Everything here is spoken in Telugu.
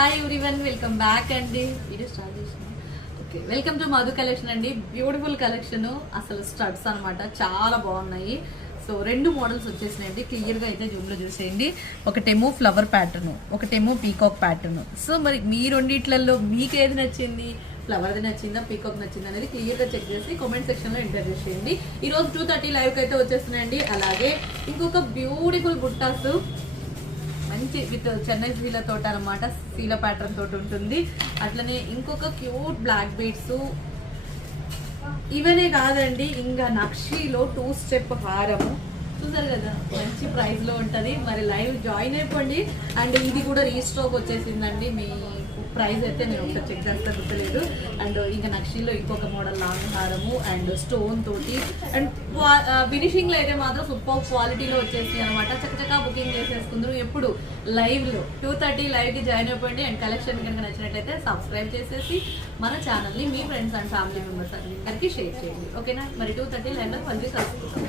హాయ్ ఎవ్రీవన్, వెల్కమ్ బ్యాక్ అండి. వీడియో స్టార్ట్ చేసిన okay, welcome to Madhu collection అండి. బ్యూటిఫుల్ కలెక్షన్, అసలు స్టడ్స్ అనమాట, చాలా బాగున్నాయి. సో రెండు మోడల్స్ వచ్చేసినాయండి, క్లియర్గా అయితే జూమ్లో చూసేయండి. ఒకటేమో ఫ్లవర్ ప్యాటర్న్, ఒకటేమో పీకాక్ ప్యాటర్న్. సో మరి మీ రెండిట్లలో మీకు ఏది నచ్చింది, ఫ్లవర్ది నచ్చిందా పీకాక్ నచ్చిందా అనేది క్లియర్గా చెక్ చేసి కామెంట్ సెక్షన్లో ఎంటర్ చేసేయండి. ఈరోజు 2:30 లైవ్కి అయితే వచ్చేస్తున్నాయండి. అలాగే ఇంకొక బ్యూటిఫుల్ బుట్టాస్ మంచి విత్ చెన్నై శీల తోట అనమాట, శీల ప్యాటర్న్ తోటి ఉంటుంది. అట్లనే ఇంకొక క్యూట్ బ్లాక్ బీడ్స్, ఇవనే కాదండి, ఇంకా నక్షీలో 2 స్టెప్ హారము చూసారు కదా, మంచి ప్రైస్ లో ఉంటది. మరి లైవ్ జాయిన్ అయిపోండి. అండ్ ఇది కూడా రీస్టాక్ వచ్చేసిందండి. మీ ప్రైస్ అయితే నేను ఒకసారి చెక్ చేస్తా, గుర్తులేదు. అండ్ ఇంకా నక్షీలో ఇంకొక మోడల్ లాంగ్ హారము అండ్ స్టోన్ తోటి అండ్ ఫినిషింగ్ లో అయితే మాత్రం సూపర్ క్వాలిటీలో వచ్చేసి అనమాట. చక్కచక్క బుకింగ్ చేసేసుకుందరు. ఎప్పుడు లైవ్ లో 2:30 లైవ్ కి జాయిన్ అయిపోండి. అండ్ కలెక్షన్ కనుక నచ్చినట్లయితే సబ్స్క్రైబ్ చేసేసి మన ఛానల్ ని మీ ఫ్రెండ్స్ అండ్ ఫ్యామిలీ మెంబర్స్ అందరికి షేర్ చేయండి. ఓకేనా? మరి 2:30 లైవ్ లో మళ్ళీ కలుసుకుంటాం.